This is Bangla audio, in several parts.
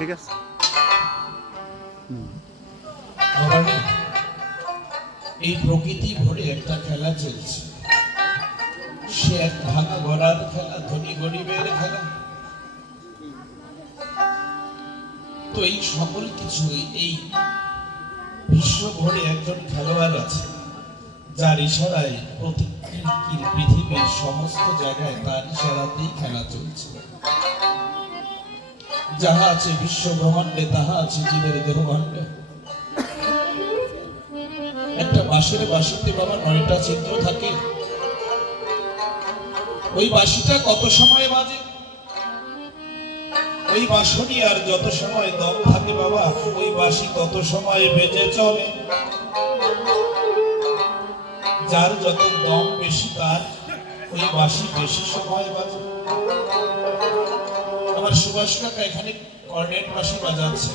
ঠিক আছে। এই প্রকৃতি ভরে একটা খেলা চলছে, সে এক ভাঙা গড়ার খেলা, ধনী গরিবের খেলা। তো এই সকল কিছুই এই বিশ্ব ভরে একজন খেলোয়াড় আছে, যার ইশারায় পৃথিবীর সমস্ত জায়গায় তার ইশারাতেই খেলা চলছে। যাহা আছে বিশ্ব ব্রহ্মাণ্ডে, তাহা আছে জীবের দেহভাণ্ডে। একটা বাঁশের বাঁশিতে বাবা 9টা ছিদ্র থাকে। ওই বাঁশিটা কত সময় বাজে, ওই বাঁশরি আর যত সময় দম থাকে বাবা, ওই বাঁশি তত সময় বেজে চলে। যার যত দম বেশি তার ওই বাঁশি বেশি সময় বাজে। আমার সুভাষ কাকা এখানে কর্নেট বাঁশি বাজাচ্ছে,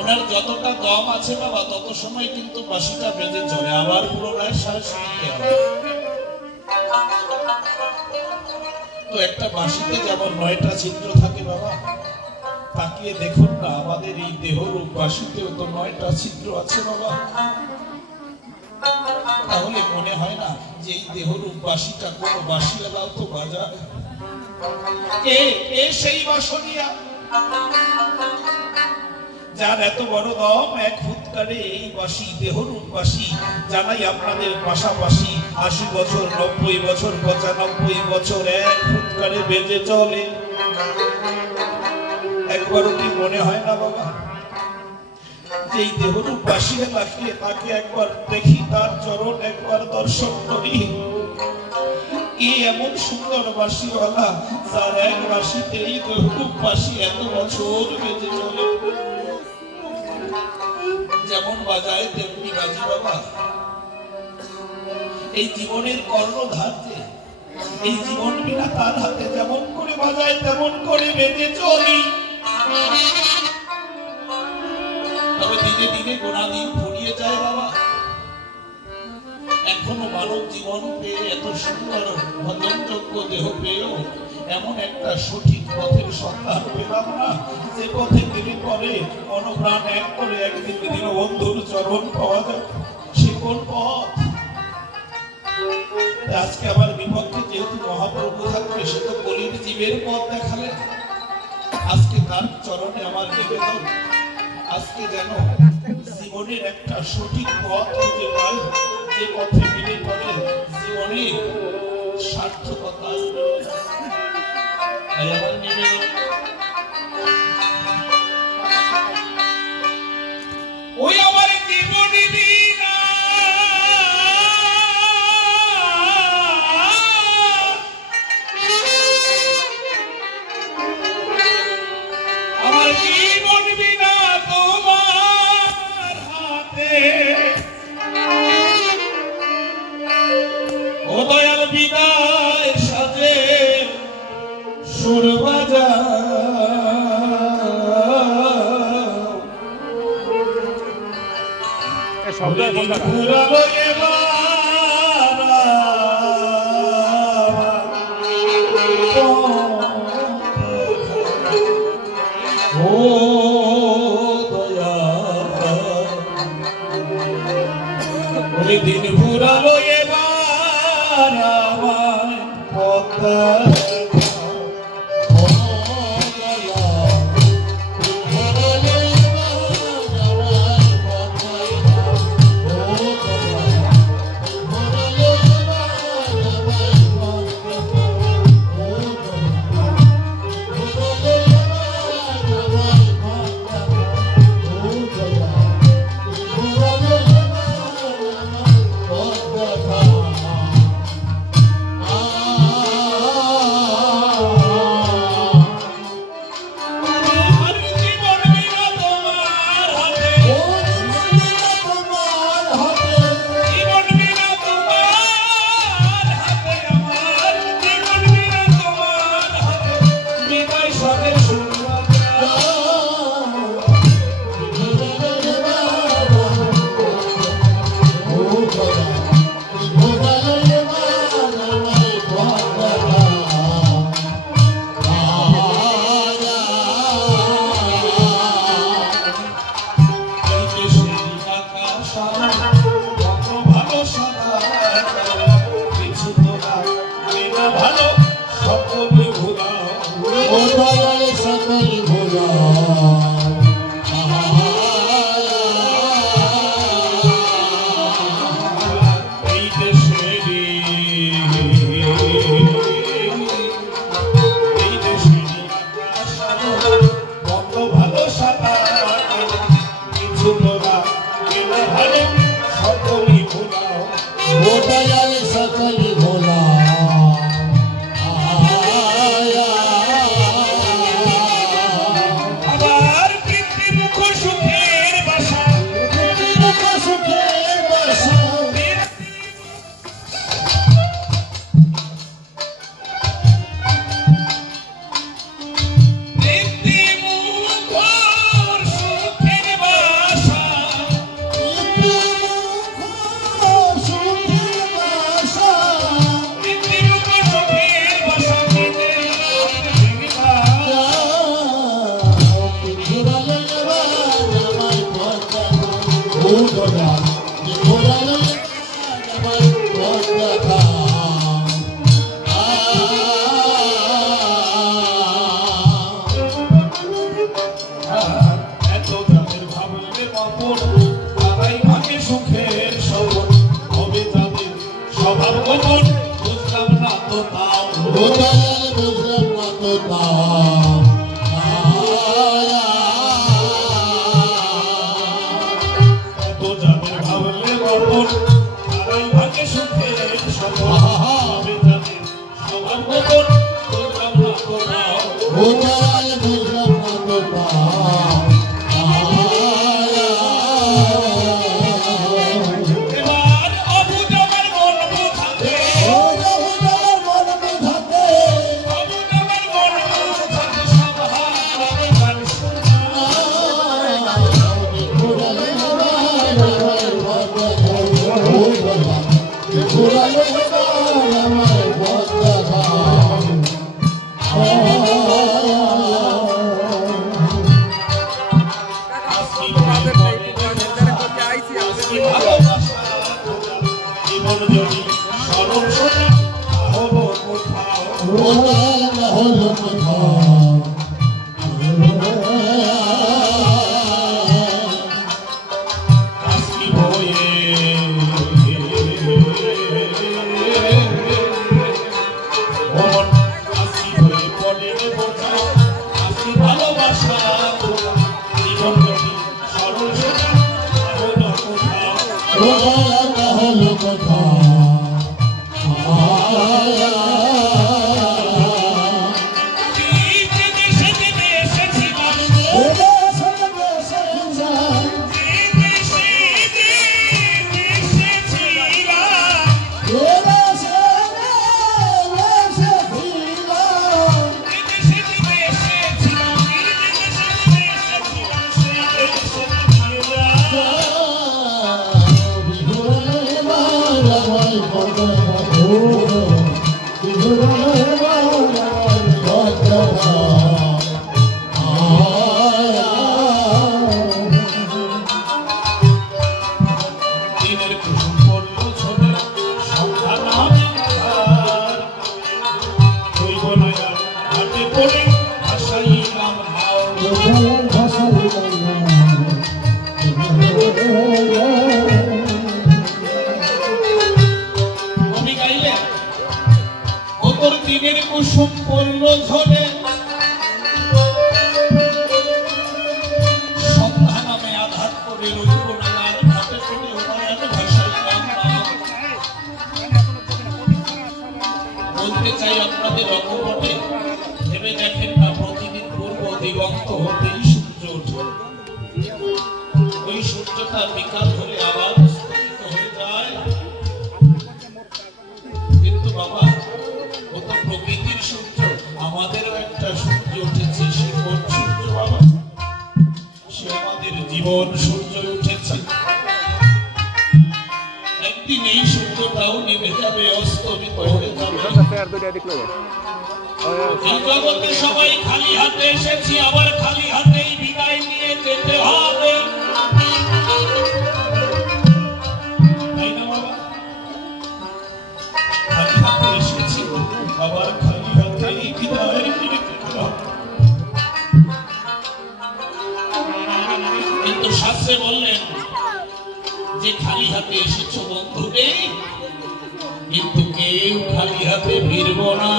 ওনার যতটা দম আছে বাবা তত সময় কিন্তু বাঁশিটা বেজে চলে, আবার পুনরায় শ্বাস নিতে হবে। তো একটা বাঁশিতে যেমন 9টা ছিদ্র থাকে বাবা, তাকিয়ে দেখুন না আমাদের এই দেহরূপ বাঁশিতেও তো 9টা ছিদ্র আছে বাবা। তাহলে মনে হয় না যে এই দেহরূপ বাঁশিটা কোনো বাঁশি লাগাও তো বাজায়। কে সেই বাঁশরিয়া যার এত বড় দম, এক ফুৎকারে এই বাঁশি দেহরূপ বাঁশি জানাই আপনাদের পাশাপাশি 80 বছর, 90 বছর, 95 বছর এক ফুৎকারে বেজে চলে। একবারও কি মনে হয় না বাবা যে এই দেহরূপ বাঁশিরে তাকিয়ে তাকে একবার দেখি, তার চরণ একবার দর্শন করি। এমন সুন্দর বাঁশিওয়ালা যার এক বাঁশিতে এই দেহরূপ বাঁশি এত বছর বেজে চলে। যেমন বাজায় তেমনি বাজি বাবা। এই জীবনের কর্ণধার যে, এই জীবন বিনা তার হাতে যেমন করে বাজায় তেমন করে বেজে চলি। তবে দিনে দিনে গোনা দিন ফুরিয়ে যায় বাবা। এখনো মানব জীবন পেয়ে, এত সুন্দর ভজনযোগ্য দেহ পেয়েও এমন একটা সঠিক পথের সন্ধান পেলাম না, যে পথে গেলে পরে অনপ্রাণ এক করে একদিন দীনবন্ধুর চরণ পাওয়া যায়। সে কোন পথ? আজকে আমার বিপক্ষে যেহেতু মহাপ্রভু থাকবে, সে তো কলির জীবের পথ দেখালেন। আজকে তার চরণে আমার নিবেদন, আজকে যেন জীবনের একটা সঠিক পথ খুঁজে পাই, যে পথে গেলে পরে জীবনের সার্থকতা আসবে। আমার নিবেদন ওই আমার জীবনী বিনা আমার জীবন বিনা তোমার হাতে, ও দয়াল বিদায় সাজে সুর বাজা। দিন ফুরালো এবার আমার পথা। সোনা ঘোরালো আমার পথ দেখা এত যাদের ভাবলে বাপন তারাই ভাগে সুখের সবল হবে তাদের স্বভাব গোপন বুঝলাম না তো তাও বুঝলাম না তো তাও এত যাদের ভাবলে বাপন তারাই ভাগে সুখের সবল হবে তাদের স্বভাব গোপন বুঝলাম না তো তাও বুঝলাম না তো তাও এবার অবুঝ আমার মন বোঝাতে অবুঝ আমার মন বোঝাতে সব হারাবে গান জীবন যদি সরল সোনা হব কোথাও আজকে বয়ে ভ্রমণ আজকে বয়ে পড়ে বোঝা আজকে ভালোবাসা জীবন যদি সরল সোনা হব কোথাও দিনের কুসুম পড়লো ছোটে সন্ধ্যা নামে আধার হইব না আর হাতে পড়ে ভাসাইলাম হাও কবি গাইলেন ও তোর দিনের কুসুম পড়লো ঝরে সন্ধ্যা নামে আধার করে রইব না আর হাতে পড়ে উপায়ান ভাসাইলাম হাও বলতে চাই আপনাদের অকপটে ভেবে দেখেন না প্রতিদিন পূর্ব দিগন্ত হতেই সূর্য ওঠে ওই সূর্যটা বিকাল হলে আবার স্থগিত হয়ে যায় কিন্তু বাবা ও তো প্রকৃতির সূর্য আমাদেরও একটা সূর্য উঠেছে সে কোন সূর্য বাবা সে আমাদের জীবন সূর্য উঠেছে একদিন এই সূর্যটাও নেমে যাবে অস্তমিত হয়ে যাবে এই জগতে সবাই খালি হাতে এসেছি আবার খালি হাতেই বিদায় নিয়ে যেতে হবে তাই না বাবা খালি হাতে এসেছি আবার খালি হাতেই বিদায় নিয়ে যেতে হবে কিন্তু শাস্ত্রে বললেন যে খালি হাতে এসেছো বন্ধু রে কিন্তু কেউ খালি হাতে ফিরব না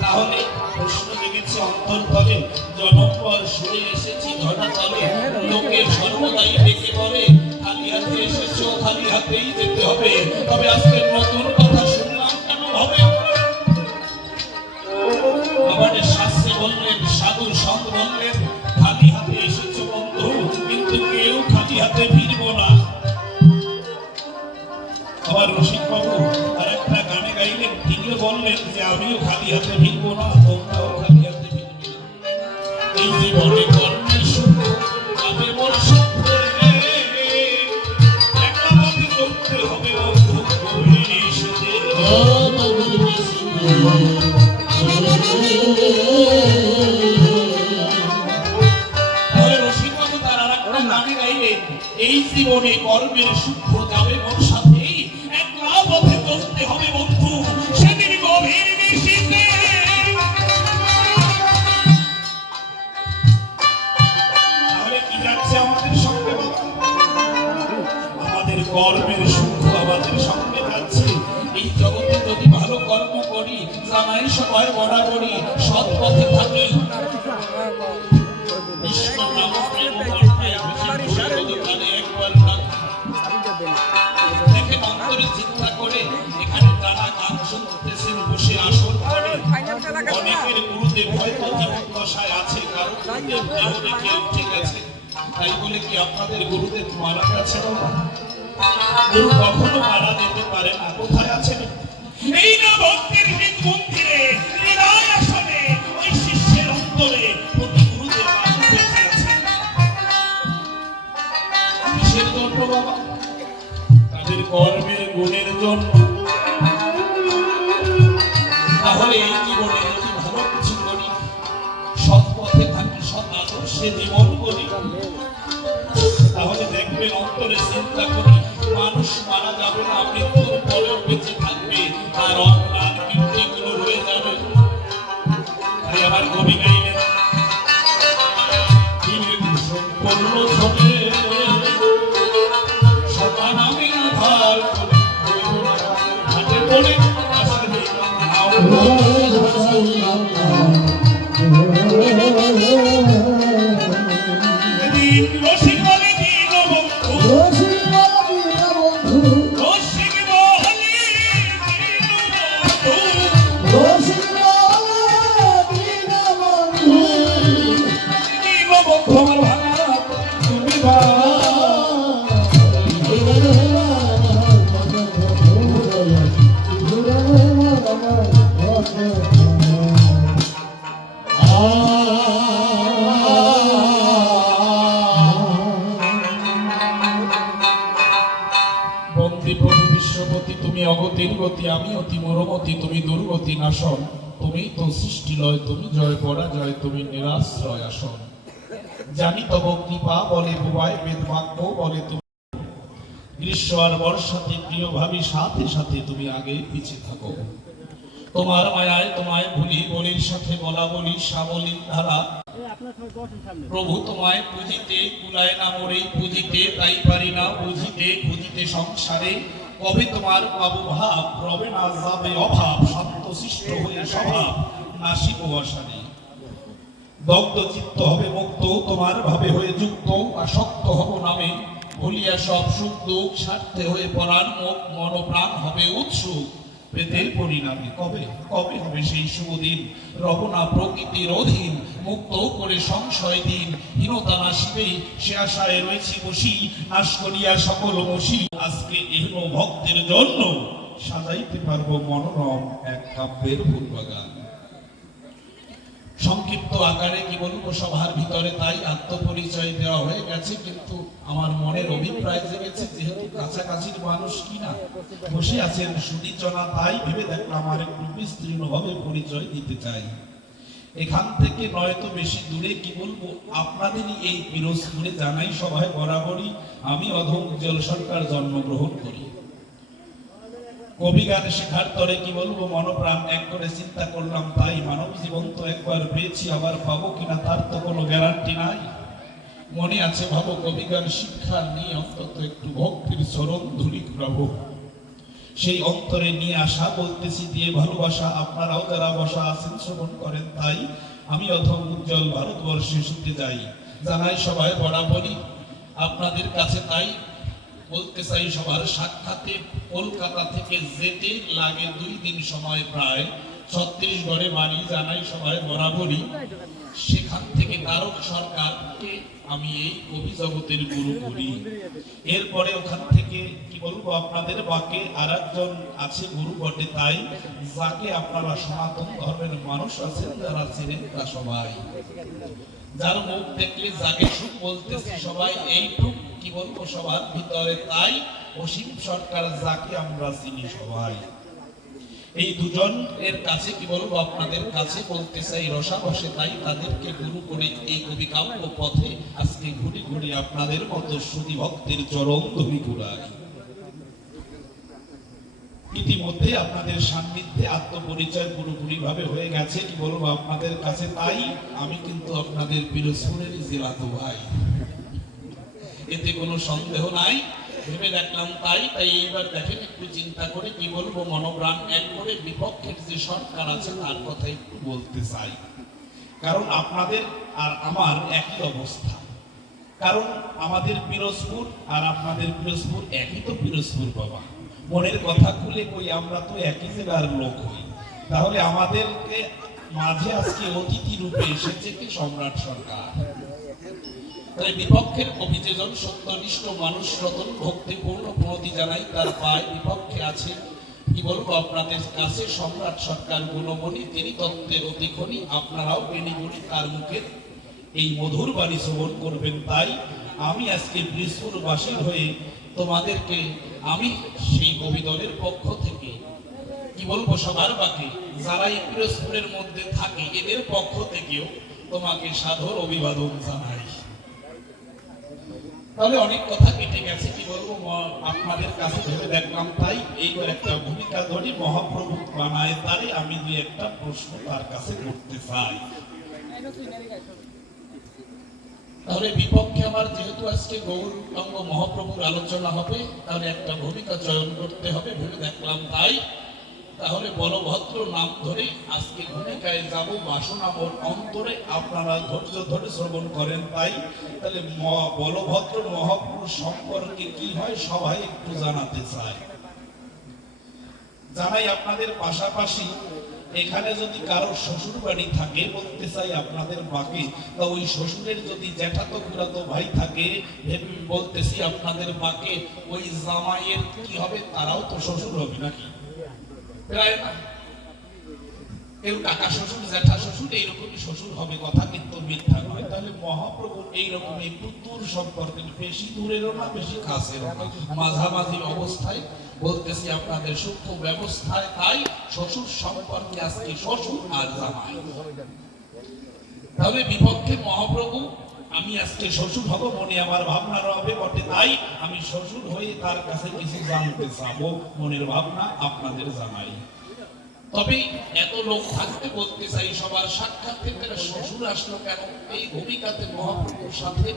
তাহলে প্রশ্ন জেগেছে অন্তর্তলে জনপর শুনে এসেছি ধরাতলে লোকের সর্বদাই ডেকে পড়ে খালি হাতে এসেছো খালি হাতেই যেতে হবে তবে আজকের নতুন কথা শুনলাম কেন হবে আবার শাস্ত্রে বললেন সাধু সন্ত বললেন খালি হাতে এসেছো বন্ধু কিন্তু কেউ খালি হাতে ফিরব না আবার রসিক বাবু আর একটা গানে গাইলেন তিনিও বললেন যে আমিও খালি হাতে ফিরব না তোমরাও খালি হাতে ফিরবে না এই জীবনে কর্মের সুখ পাবে মোর সাথে একটা পথে চলতে হবে বন্ধু করিনি সাথে আরে কর্মের সূক্ষ্ম যাবে মোর সাথেই, একলা পথে চলতে হবে বন্ধু সেদিন গভীর নিশীথে। তাহলে কি যাচ্ছে আমাদের সঙ্গে বাবা? আমাদের কর্মের সূক্ষ্ম আমাদের সঙ্গে যাচ্ছে। এই জগতে যদি ভালো কর্ম করি, জানাই সবাই বরাবরই সৎ পথে থাকি, বিষ্ণু নাম প্রেম করবে, কানে একবার ডাক। দেখেন অন্তরে চিন্তা করে, এখানে যারা গান শুনতেছেন বসে আসর করে, অনেকের গুরুদেব হয়তো জীবন দশায় আছে, কারো গুরুদেব দেহ রেখে উঠে গেছে। তাই বলে কি আপনাদের গুরুদেব মারা গেছে? গুরু কখনো মারা যেতে পারে না। কোথায় আছেন? এই না ভক্তির হৃদ মন্দিরে, হৃদয় আসনে, ওই শিষ্যের অন্তরে প্রতি গুরুদেব আজও বেঁচে আছে। কিসের জন্য বাবা? তাদের কর্মের গুণের জন্য। তাহলে এই জীবনে যদি ভালো কিছু করি, সৎ পথে থাকি, সৎ আদর্শে জীবন করি, তাহলে দেখবেন অন্তরে চিন্তা করি মানুষ মারা যাবে না, মৃত্যুর পরেও বেঁচে থাকবে, আর অন্যান্য কীর্তিগুলো রয়ে যাবে। তাই আমার কবি গাইলেন, সম্পূর্ণ ধরে সমান আমি আধার করি, হাতে পড়ে আশা দিলাম নাও। রসিক বলে দিন বন্ধু, রসিক বলে দিন বন্ধু, আমার ভাঙা তুমি বিশ্বপতি, তুমি অগতির গতি, আমি অতি মরমতি, তুমি দুর্গতি নাশন, তুমি তো সৃষ্টি লয়, তুমি জয় পরাজয়, তুমি নিরাশ্রয় আসন। জানি তব কৃপা বলে বুবাই বেদ বাক্য বলে তুমি, গ্রীষ্ম আর বর্ষাতে প্রিয় ভাবি সাথে সাথে তুমি আগে পিছিয়ে থাকো। তোমার মায়ায় তোমায় ভুলি, বলির সাথে বলা বলি সাবলীর ধারা। প্রভু তোমায় পুজিতে কুলায় না মোরেই পুজিতে, তাই পারি না বুঝিতে খুঁজিতে সংসারে। কবে তোমার পাবো ভাব, রবে না যাবে অভাব, শান্ত শিষ্ট হয়ে স্বভাব নাসিব আশারে। দগ্ধ চিত্ত হবে মুক্ত, তোমার ভাবে হয়ে যুক্ত, আসক্ত হব নামে, ভুলিয়া সব সুখ দুঃখ, স্বার্থে হয়ে পরাণ মুখ, মন প্রাণ হবে উৎসুক পেতে পরিণামে। কবে কবে হবে সেই শুভ দিন, রব না প্রকৃতির অধীন, মুক্ত করে সংশয় দিন, হীনতা নাশিবেই সে আশায় রয়েছি বসি, নাশ করিয়া সকল মসি। আজকে এহন ভক্তের জন্য সাজাইতে পারবো মনোরম এক কাব্যের ফুলবাগান। সংক্ষিপ্ত আকারে কি বলবো সভার ভিতরে, তাই আত্মপরিচয় দেওয়া হয়ে গেছে, কিন্তু আমার মনের অভিপ্রায় জেগেছে যেহেতু কাছাকাছির মানুষ কিনা বসে আছেন সুদীচনা, তাই ভেবে দেখলাম আর একটু বিস্তীর্ণভাবে পরিচয় দিতে চাই। এখান থেকে নয়তো বেশি দূরে কি বলবো আপনাদেরই এই পিরোজপুরে জানাই সভায় বরাবরই আমি অধম উজ্জ্বল সরকার জন্মগ্রহণ করি। কবি গান শেখার তরে কি বলবো মনপ্রাণ এক করে চিন্তা করলাম, তাই মানব জীবন তো একবার পেয়েছি, আবার পাবো কিনা তার তো কোনো গ্যারান্টি নাই। মনে আছে ভাবো কবি গান শিক্ষা নিয়ে অন্তত একটু ভক্তির চরণ ধুলি ঘুরাবো, সেই অন্তরে নিয়ে আসা বলতেছি দিয়ে ভালোবাসা। আপনারাও যারা বসা আছেন শ্রবণ করেন, তাই আমি অধম উজ্জ্বল ভারতবর্ষে শুনতে যাই, জানাই সবাই বরাবরই আপনাদের কাছে। তাই বলতে চাই সবার সাক্ষাতে কলকাতা থেকে যেতে লাগে 2 দিন সময়, প্রায় 36গড়ে বাড়ি, জানাই সবাই বরাবরই। সেখান থেকে তারক সরকারকে আমি এই কবি জগতের গুরু করি। এরপরে ওখান থেকে কি বলবো আপনাদের বাকে আর একজন আছে গুরু বটে, তাই যাকে আপনারা সনাতন ধর্মের মানুষ আছেন যারা ছিলেন তা সবাই, যার মুখ দেখলে যাকে সুখ বলতেছি সবাই এইটুক কি বলবো সবার ভিতরে, তাই অসীম সরকার যাকে আমরা চিনি সবাই। এই দুজনের কাছে কি বলবো, আপনাদের কাছে বলতে চাই রসাবশে তাই তাদেরকে গুরু করে এই কবি কাব্য পথে আজকে ঘুরে ঘুরে আপনাদের মতো সুধী ভক্তের চরম ধরি ঘুরাই। ইতিমধ্যে আপনাদের সান্নিধ্যে আত্মপরিচয় পুরোপুরি ভাবে হয়ে গেছে কি বলবো আপনাদের কাছে, তাই আমি কিন্তু আপনাদের পিরোজপুরের জেলাতো ভাই, এতে কোনো সন্দেহ নাই। ভেবে দেখলাম তাই এইবার দেখেন একটু চিন্তা করে কি বলবো, মনোপ্রাণ এক করে বিপক্ষের যে সরকার আছে তার কথা একটু বলতে চাই। কারণ আপনাদের আর আমার একই অবস্থা, কারণ আমাদের পিরোজপুর আর আপনাদের পিরোজপুর একই তো পিরোজপুর বাবা। মনের কথা খুলে কই, আমরা তো একই জেলার লোক হই। তাহলে আমাদেরকে মাঝে আজকে অতিথি রূপে এসেছে কি সম্রাট সরকার। তাই বিপক্ষের অভিযোজন সত্যনিষ্ঠ মানুষ রতন ভক্তিপূর্ণ প্রণতি জানাই তার পায়। বিপক্ষে আছে কি বলবো আপনাদের কাছে সম্রাট সরকার গুণমণি, তিনি তত্ত্বের অতিক্ষণি। আপনারাও বেনিগুণি তার মুখে এই মধুর বাণী শ্রবণ করবেন। তাই আমি আজকে পিরোজপুরবাসীর হয়ে তোমাদেরকে আমি সেই কবি দলের পক্ষ থেকে কি বলবো সবার বাকি যারা এই পিরোজপুরের মধ্যে থাকে এদের পক্ষ থেকেও তোমাকে সাদর অভিবাদন জানাই। তাহলে অনেক কথা কেটে গেছে কি বলবো আপনাদের কাছে ভেবে দেখলাম, তাই এইবার একটা ভূমিকা ধরি মহাপ্রভু বানায় তারে আমি দুই একটা প্রশ্ন তার কাছে করতে চাই। তাহলে বিপক্ষে আমার যেহেতু আজকে গৌরাঙ্গ মহাপ্রভুর আলোচনা হবে, তাহলে একটা ভূমিকা চয়ন করতে হবে। ভেবে দেখলাম তাই তাহলে বলভদ্র নাম ধরে আজকে ভূমিকায় যাব। বাসনা মোর অন্তরে, আপনারা ধৈর্য ধরে শ্রবণ করেন। তাই তাহলে বলভদ্র মহাপুরুষ সম্পর্কে কি হয় সবাই একটু জানাতে চাই, জানাই আপনাদের পাশাপাশি এখানে যদি কারো শ্বশুর বাড়ি থাকে বলতে চাই আপনাদের বাকি, তা ওই শ্বশুরের যদি জ্যাঠাতো খুড়াতো ভাই থাকে বলতেছি আপনাদের বাকি, ওই জামাইয়ের কি হবে, তারাও তো শ্বশুর হবে নাকি? প্রায় না, কেউ কাকা শ্বশুর জ্যাঠা শ্বশুর এইরকমই শ্বশুর হবে, কথা কিন্তু মিথ্যা নয়। তাহলে মহাপ্রভুর এইরকম একটু দূর সম্পর্কে, বেশি দূরেরও না বেশি কাছেরও না, মাঝামাঝি অবস্থায় বলতেছি আপনাদের সূক্ষ্ম ব্যবস্থায়। তাই শ্বশুর সম্পর্কে আজকে শ্বশুর আর জামাই। তাহলে বিপক্ষে মহাপ্রভু আমি আজকে শ্বশুর হব, মনে আমার ভাবনা হবে বটে। তাই আমি শ্বশুর হয়ে তার কাছে কিছু জানতে চাবো, মনের ভাবনা আপনাদের জানাই। তবে এত লোক থাকতে বলতে চাই সবার সাক্ষাৎ ক্ষেত্রে শ্বশুর আসলো কেন এই ভূমিকাতে মহাপ্রভুর সাথে,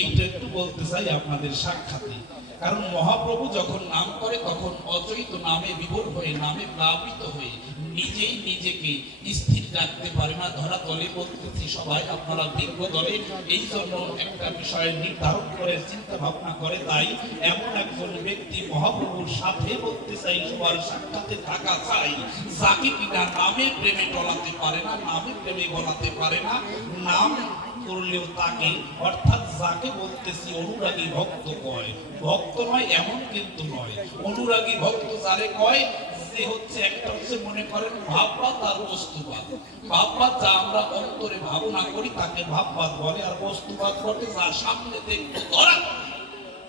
এইটা একটু বলতে চাই আপনাদের সাক্ষাতে। কারণ মহাপ্রভু যখন নাম করে তখন অদ্বৈত নামে বিভোর হয়ে, নামে প্লাবিত হয়ে নিজেই নিজেকে স্থির রাখতে পারে না। ধরা তলে বলতেছি সবাই আপনারা বিজ্ঞ দলে এই জন্য একটা বিষয় নির্ধারণ করে চিন্তা ভাবনা করে। তাই এমন একজন ব্যক্তি মহাপ্রভুর সাথে বলতে চাই সবার সাক্ষাতে থাকা চাই, যাকে কিনা নামে প্রেমে টলাতে পারে না, নামে প্রেমে গলাতে পারে না, নাম করলেও তাকে, অর্থাৎ যাকে বলতেছি অনুরাগী ভক্ত কয়। ভক্ত নয় এমন কিন্তু নয়, অনুরাগী ভক্ত যারে কয় যে হচ্ছে একটা হচ্ছে মনে করেন ভাববাদ আর বস্তুবাদ। ভাববাদ যা আমরা অন্তরে ভাবনা করি তাকে ভাববাদ বলে, আর বস্তুবাদ বলে যা সামনে দেখবো ধরা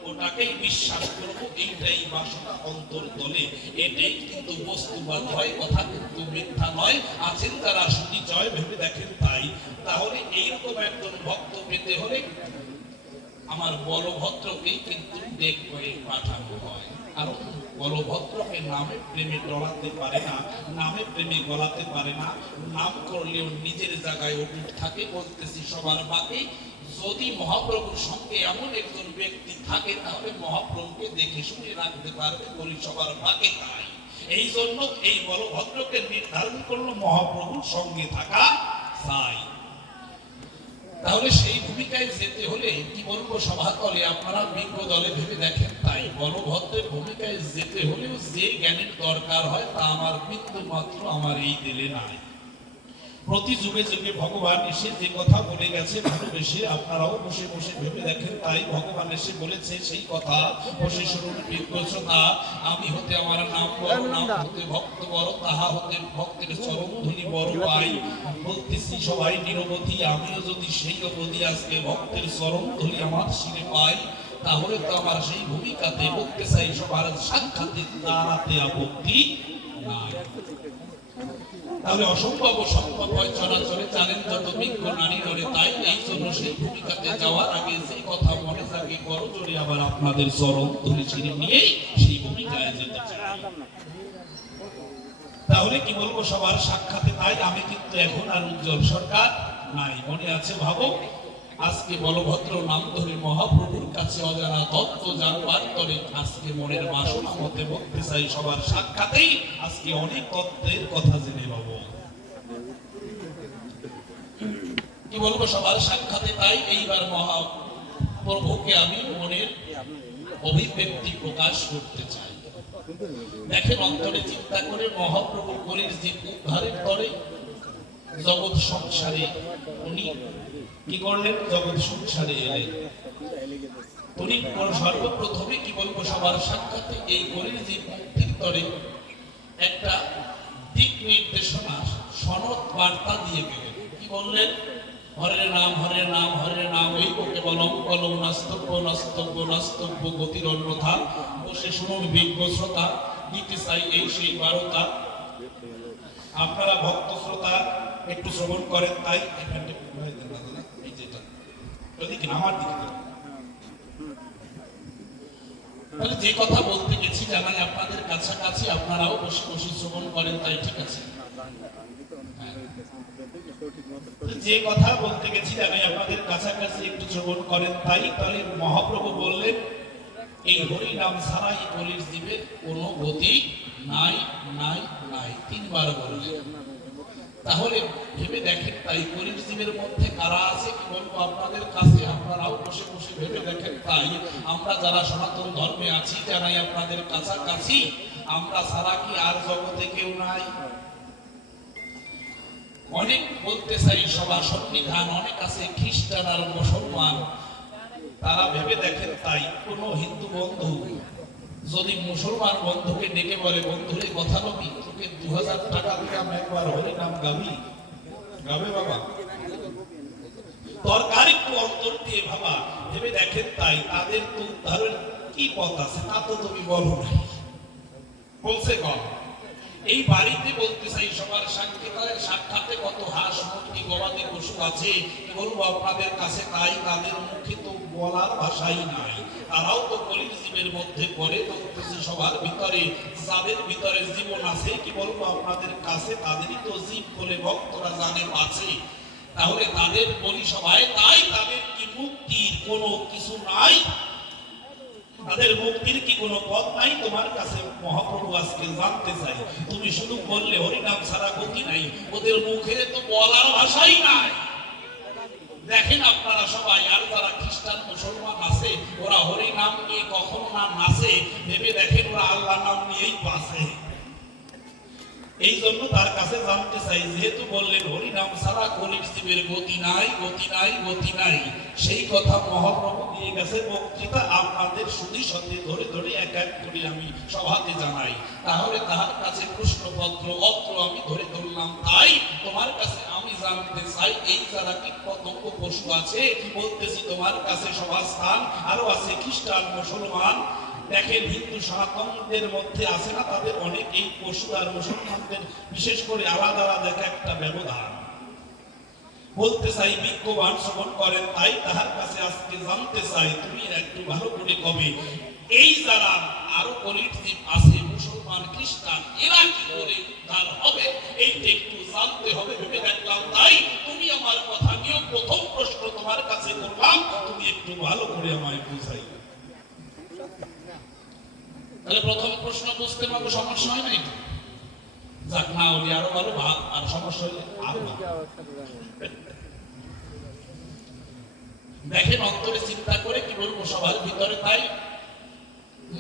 ওটাকেই বিশ্বাস করবো, এইটাই বাসনা অন্তর দলে, এটাই কিন্তু বস্তুবাদ হয়, কথা কিন্তু মিথ্যা নয়। আছেন তারা শুনি জয় ভেবে দেখেন। তাই তাহলে এইরকম একজন ভক্ত পেতে হলে আমার বলভদ্রকেই কিন্তু দেখবে পাঠানো হয়। আর বলভদ্রকে নামে প্রেমে টলাতে পারে না, নামে প্রেমে গলাতে পারে না, নাম করলেও নিজের জায়গায় অটুট থাকে। বলতেছি সবার বাকি যদি মহাপ্রভুর সঙ্গে এমন একজন ব্যক্তি থাকে তাহলে মহাপ্রভুকে দেখে শুনে রাখতে পারবে, বলি সবার বাকি তাই। এই জন্য এই বলভদ্রকে নির্ধারণ করলো মহাপ্রভুর সঙ্গে থাকা চাই। তাহলে সেই ভূমিকায় যেতে হলে কি বলবো সভাতলে আপনারা বিজ্ঞ দলে ভেবে দেখেন। তাই বলভদ্রের ভূমিকায় যেতে হলেও যে জ্ঞানের দরকার হয় তা আমার মৃত্যু মাত্র আমার এই দিলে নাই। প্রতি যুগে যুগে ভগবান এসে যে কথা বলে গেছে ভালোবেসে, আপনারাও বসে বসে ভেবে দেখেন। তাই ভগবান এসে বলেছে সেই কথা বসে শুনুন বিজ্ঞতা। আমি হতে আমার নাম বড়, নাম হতে ভক্ত বড়, তাহা হতে ভক্তের চরম ধ্বনি বড় পাই। বলতেছি সবাই নিরবধি, আমিও যদি সেই অবধি আজকে ভক্তের চরম ধ্বনি আমার শিরে পাই, তাহলে তো আমার সেই ভূমিকাতে বলতে চাই সবার সাক্ষাতে দাঁড়াতে আপত্তি নাই। তাহলে অসম্ভব সম্ভব হয় চলাচলে জানেন যত বিজ্ঞ নারী নড়ে, তাই এই জন্য সেই ভূমিকাতে যাওয়ার আগে যে কথা মনে থাকে করজোরে আবার আপনাদের চরণ ধরে ছিঁড়ে নিয়েই সেই ভূমিকায় যেতে চাই। তাহলে কি বলবো, সবার সাক্ষাতে তাই আমি কিন্তু এখন আর উজ্জ্বল সরকার নাই, মনে আছে ভাবো আজকে বলভদ্র নাম ধরে মহাপ্রভুর কাছে অজানা তত্ত্ব জানবার তরে আজকে মনের বাসনা মতে বলতে চাই সবার সাক্ষাতেই আজকে অনেক তত্ত্বের কথা জেনে পাবো। কি বলবো, সবার সাক্ষাতে তাই এইবার মহাপ্রভুকে আমি মনের অভিব্যক্তি প্রকাশ করতে চাই। দেখেন অন্তরে চিন্তা করে মহাপ্রভু কলির যে উদ্ধারের তরে জগৎ সংসারে উনি কি করলেন, জগৎ সংসারে এলেন। উনি সর্বপ্রথমে কি বলবো, সবার সাক্ষাতে এই কলির যে মুক্তির তরে একটা দিক নির্দেশনা সনদ বার্তা দিয়ে গেলেন। কি বললেন, হরে নাম হরে নাম হরে নাম এই কেবলম কলম নাস্তব্য নাস্তব্য নাস্তব্য গতির অন্যথা বসে শুনুন বিজ্ঞ শ্রোতা, দিতে চাই এই সেই বারতা। আপনারা ভক্ত শ্রোতা একটু শ্রবণ করেন, তাই এখানে এই যেটা ওদিকে আমার দিকে তাহলে যে কথা বলতে গেছি জানাই আপনাদের কাছাকাছি, আপনারাও বসে বসে শ্রবণ করেন, তাই ঠিক আছে। যে কথা বলতে গেছি জানাই আপনাদের কাছাকাছি একটু শ্রবণ করেন, তাই তাহলে মহাপ্রভু বললেন এই হরি নাম ছাড়া এই কলির জীবের কোনো গতি নাই নাই নাই, তিনবার বললেন। তাহলে ভেবে দেখেন তাই কলির জীবের মধ্যে কারা আছে, কি বলবো আপনাদের কাছে, আপনারাও বসে বসে ভেবে দেখেন তাই আমরা যারা সনাতন ধর্মে আছি জানাই আপনাদের কাছাকাছি আমরা ছাড়া কি আর জগতে কেউ নাই? অনেক বলতে চাই সবার সংবিধান অনেক আছে খ্রিস্টান আর মুসলমান, তারা ভেবে দেখেন তাই কোন হিন্দু বন্ধু যদি মুসলমান বন্ধুকে ডেকে বলে বন্ধুরে কথা বলি তোকে 2000 টাকা দিয়ে আমি একবার হরি নাম গাবি, গাবে বাবা? দরকার একটু অন্তর দিয়ে ভাবা, ভেবে দেখেন তাই তাদের তো উদ্ধারের কি পথ আছে তা তো তুমি বলো নাই, বলছে কম। এই বাড়িতে বলতে চাই সবার সাক্ষাতে কত হাঁস মুরগি গবাদি পশু আছে, বলবো আপনাদের কাছে তাই তাদের মুখে তো বলার ভাষাই নাই। তারাও তো কলির জীবের মধ্যে পড়ে, বলতেছে সবার ভিতরে যাদের ভিতরে জীবন আছে, কি বলবো আপনাদের কাছে তাদেরই তো জীব বলে ভক্তরা জানে আছে। তাহলে তাদের বলি সবাই তাই তাদের কি মুক্তির কোনো কিছু নাই, তাদের মুক্তির কি কোনো পথ নাই? তোমার কাছে মহাপ্রভু আজকে জানতে চাই, তুমি শুধু বললে হরিনাম ছাড়া গতি নাই, ওদের মুখে তো বলার ভাষাই নাই। দেখেন আপনারা সবাই আর যারা খ্রিস্টান মুসলমান আছে ওরা হরিনাম নিয়ে কখনো না নাচে, ভেবে দেখেন ওরা আল্লাহর নাম নিয়েই বাঁচে। এই জন্য তার কাছে জানতে চাই, যেহেতু বললেন হরিনাম ছাড়া কলির জীবের গতি নাই গতি নাই গতি নাই, সেই কথা মহাপ্রভু দিয়ে গেছে বক্তৃতা আপনাদের সুধী সাথে ধরে ধরে এক এক করে আমি সভাতে জানাই। তাহলে তার কাছে প্রশ্নপত্র অত্র আমি ধরে ধরলাম, তাই তোমার কাছে আমি জানতে চাই এই যারা কীট পতঙ্গ পশু আছে বলতেছি তোমার কাছে সভাস্থান আরো আছে খ্রিস্টান মুসলমান। দেখেন হিন্দু সনাতনদের মধ্যে আছে না তাদের অনেক এই পশু আর মুসলমানদের বিশেষ করে আলাদা আলাদা একটা ব্যবধান। বলতে চাই বিজ্ঞবান শ্রবণ করেন, তাই তাহার কাছে আজকে জানতে চাই তুমি একটু ভালো করে কবে এই যারা আরো কলির জীব আছে মুসলমান খ্রিস্টান এরা কি করে উদ্ধার হবে এইটা একটু জানতে হবে। ভেবে দেখলাম তাই তুমি আমার কথা নিয়ে প্রথম প্রশ্ন তোমার কাছে করলাম, তুমি একটু ভালো করে আমায় বুঝাই। তাহলে প্রথম প্রশ্ন বুঝতে পারবো, সমস্যা হয় নাই? যাক না হলে আরো ভালো, ভাগ আর সমস্যা হলে আরো ভালো। দেখেন অন্তরে চিন্তা করে কি বলবো সবার ভিতরে, তাই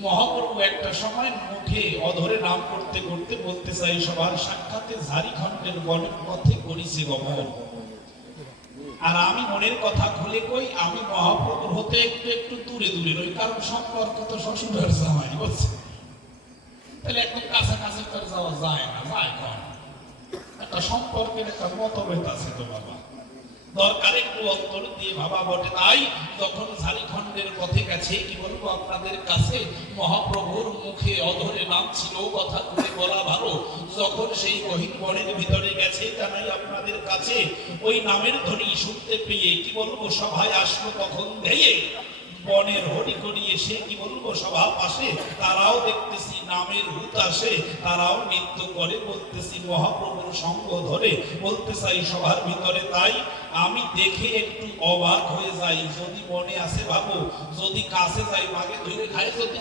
মহাপ্রভু একটা সময় মুখে অধরে নাম করতে করতে বলতে চাই সবার সাক্ষাতে ঝাড়িখণ্ডের বনের পথে করিছে গমন। আর আমি মনের কথা খুলে কই, আমি মহাপ্রভুর হতে একটু একটু দূরে দূরে রই, কারণ সম্পর্ক তো শ্বশুরের জামাই বলছে, তাহলে একদম কাছাকাছি করে যাওয়া যায় না, যায় কম একটা সম্পর্কের একটা মতভেদ আছে তো বাবা। দরকার একটু অন্তর দিয়ে ভাবা বটে। তাই যখন ঝাড়খণ্ডের পথে গেছে, কি বলবো আপনাদের কাছে, মহাপ্রভুর মুখে অধরে নাম ছিল, কথা করে বলা ভালো। যখন সেই গহীন ভিতরে গেছে, জানাই আপনাদের কাছে, ওই নামের ধ্বনি শুনতে পেয়ে কি বলবো সভায় আসলো তখন ধেয়ে বনের হরি করি এসে, কি বলবো সভা পাশে তারাও দেখতেছি নামের হুত আসে, তারাও নৃত্য করে, বলতেছি মহাপ্রভুর সঙ্গ ধরে, বলতে চাই সভার ভিতরে। তাই আমি দেখে একটু অবাক হয়ে যাই, যদি মনে আসে ভাবো, যদি কাছে যাই মাগে ধরে খায় যদি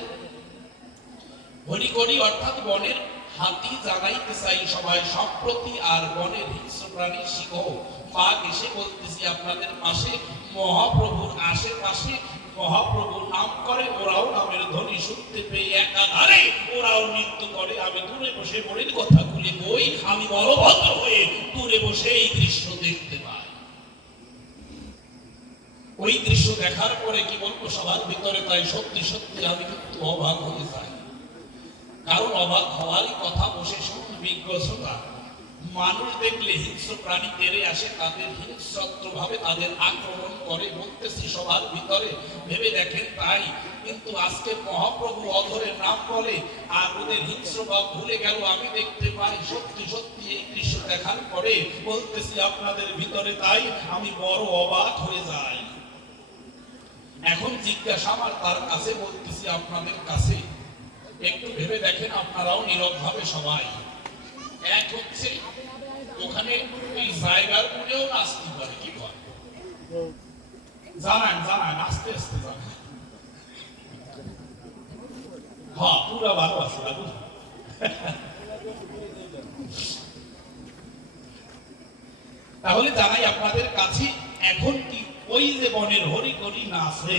হরি করি, অর্থাৎ বনের হাতি জানাইতে চাই সবাই সম্প্রতি, আর বনের হিংস্র প্রাণী সিংহ বাঘ এসে বলতেছি আপনাদের পাশে, মহাপ্রভুর আশেপাশে মহাপ্রভুর নাম করে, ওরাও নামের ধ্বনি শুনতে পেয়ে একাধারে ওরাও নৃত্য করে। আমি দূরে বসে মনের কথা খুলে বই, আমি বলভদ্র হয়ে দূরে বসে এই দৃশ্য দেখতে পাই। ওই দৃশ্য দেখার পরে কি বলবো সবার ভিতরে, তাই সত্যি সত্যি আমি কিন্তু অবাক হয়ে যাই। কারণ অবাক হওয়ারই কথা, বসে শুনুন বিজ্ঞ শ্রোতা। মানুষ দেখলে হিংস্র প্রাণী তেড়ে আসে, তাদের হিংস্র ভাবে তাদের আক্রমণ করে, বলতেছি সবার ভিতরে ভেবে দেখেন তাই। কিন্তু আজকে মহাপ্রভু অধরে নাম বলে আর ওদের হিংস্র ভাব ভুলে গেল, আমি দেখতে পাই। সত্যি সত্যি এই দৃশ্য দেখার পরে বলতেছি আপনাদের ভিতরে, তাই আমি বড় অবাক হয়ে যাই। এখন জিজ্ঞাসা আমার তার কাছে, বলতেছি আপনাদের কাছে, একটু ভেবে দেখেন আপনারাও নীরব ভাবে সবাই। এক হচ্ছে ওখানে এই জায়গার মনেও নাচতে পারে, কি বল জানান জানান, আস্তে আস্তে জানান। হ্যাঁ পুরা ভালো আছে বাবু। তাহলে জানাই আপনাদের কাছে, এখন কি ওই যে বনের হরি করি নাচে,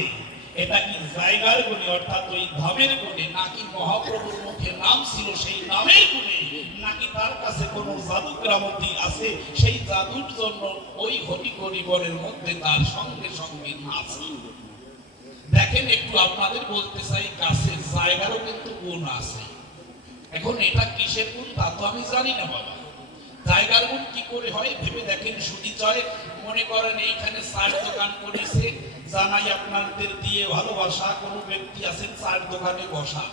এটা কি জায়গার গুণে অর্থাৎ ওই ধামের গুণে, নাকি মহাপ্রভুর মুখে নাম ছিল সেই নামের গুণে, নাকি তার কাছে কোনো জাদু গ্রামতি আছে, সেই জাদুর জন্য ওই হরি করি বনের মধ্যে তার সঙ্গে সঙ্গে নাচে? দেখেন একটু আপনাদের বলতে চাই, গাছের জায়গারও কিন্তু গুণ আছে। এখন এটা কিসের গুণ তা তো আমি জানি না বাবা। জায়গার গুণ কি করে হয় ভেবে দেখেন সুনিচয়। মনে করেন এইখানে চার দোকান করেছে, জানাই আপনাদের দিয়ে ভালোবাসা কোনো ব্যক্তি আছেন চার দোকানে বসা,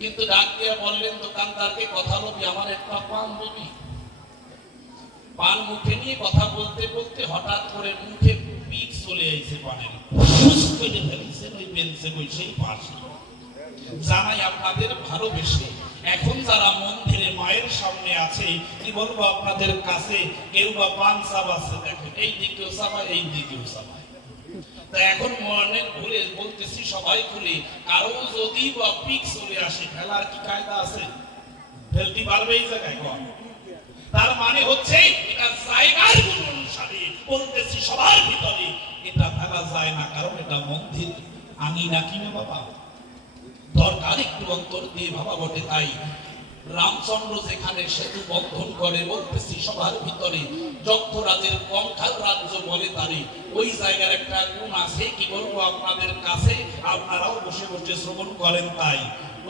কিন্তু ডাক দিয়ে বললেন দোকানদারকে, কথা বলবি, আমার একটা পান দিবি। পান মুখে নিয়ে কথা বলতে বলতে হঠাৎ করে মুখে পিক চলে আইছে পানের, কেটে ফেলেছেন ওই বেঞ্চে বসেই পাশে। জানাই আপনাদের ভালোবেসে এখন যারা মন্দিরে মায়ের সামনে আছে, কি বলবো আপনাদের কাছে, কেউ বা পান চাপ আছে, দেখেন এই দিকেও চাপায় এই দিকেও চাপায়। তা এখন মনে ভুলে বলতেছি সবাই খুলে, কারো যদি বা পিক চলে আসে, ফেলার কি কায়দা আছে? ফেলতে পারবে এই জায়গায় কম? তার মানে হচ্ছে এটা জায়গার গুণ অনুসারে, বলতেছি সবার ভিতরে এটা ফেলা যায় না, কারণ এটা মন্দির আঙিনা কিনা বাবা। দরকার একটু অন্তর দিয়ে ভাবা বটে। তাই রামচন্দ্র যেখানে সেতু বন্ধন করে, বলতেছি সবার ভিতরে যক্ষরাজের কঙ্কাল রাজ্য বলে তারে, ওই জায়গার একটা গুণ আছে, কি বলবো আপনাদের কাছে, আপনারাও বসে বসে শ্রবণ করেন। তাই